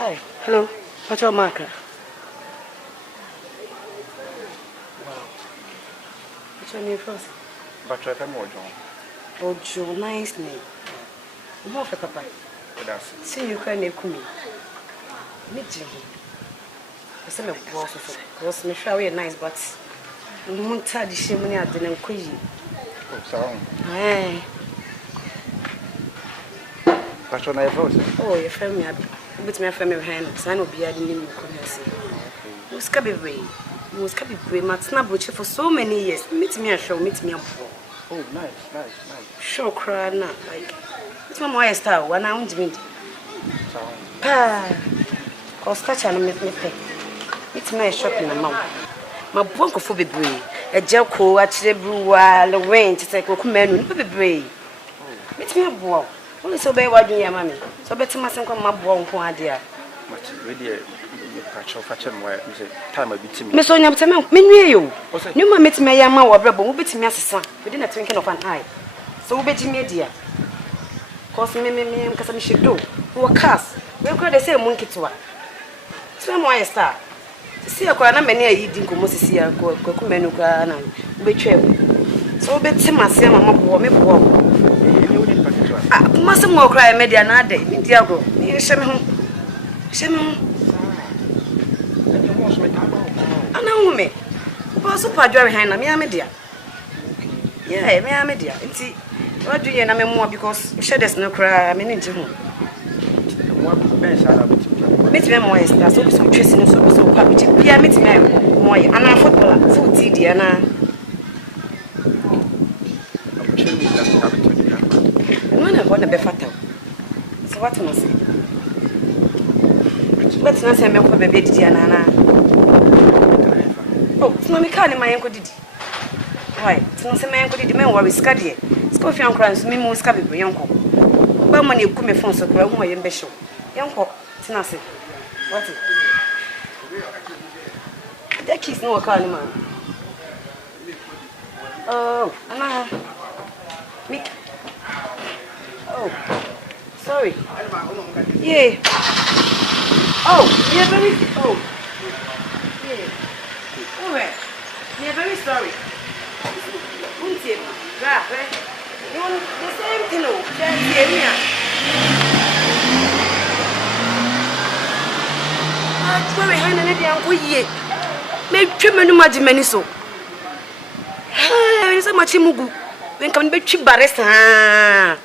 Hi. Hello. What's your marker? What's your name first? But I am OJOHN. OJOHN, nice name. More for Papa. See you can name me. Meet you. I said, was me sure you're nice, but you won't tell the shame when I didn't quit you. Oh, so. Hey. But when I vote, oh, your family, with my family hand, son will be adding in commerce. You scabby way. You was cabby way, Matsna butcher for so many years. Meet me a show, meet me a ball. oh, nice. Show cry now, like it's my style. When I won't meet. Pa, cause touch and make me pay. It's my shop in the mouth. My bronco for be brave. A jelco, actually brew while the rain to take a command will be brave. Meet me a ball. Only so bad, what do you, mammy? So better mustn't come my bronco idea. But really, catch off at him where time I beat me. Miss Onyam, tell me, you. You might meet me, Yama or Rebel, will beat me as a son within a twinkling of an eye. So bet me, dear. Cause me, because I should do. Who are cast? We'll call the same monkey to her. Swim why a star. See a corner many eating Comosia, Cocumenuca, and betray. So bet him as a mamma or me walk. Must more cry, media na day, Diago. You shame home. Shame home. I know me. Pass up a dry hand, I'm media. Yeah, me, I'm media. And see, what do you know more because shadows no cry, I'm in home. Meet me, my sister, so tracing so happy. Yeah, meet me, my and I'm footballer, so tiddy, and I want to be fatal. So what must say? Let's not say me for baby Diana. Oh, it's not me can't my uncle did. Why? It's not say my uncle did. Men worry scary. Scoffy and crimes me more scabby for uncle. But money come me from so grow more in Bishop. Uncle, it's not say. What is that? Kiss no car, man. Oh, Anna. Me. Oh, sorry. Yeah. Oh, you're very. Oh, yeah. All right. You're very sorry. You want the same thing? Oh, yeah. I'm very high and I'm going to make treatment much many so. There is a much mugu. When come back cheap barista.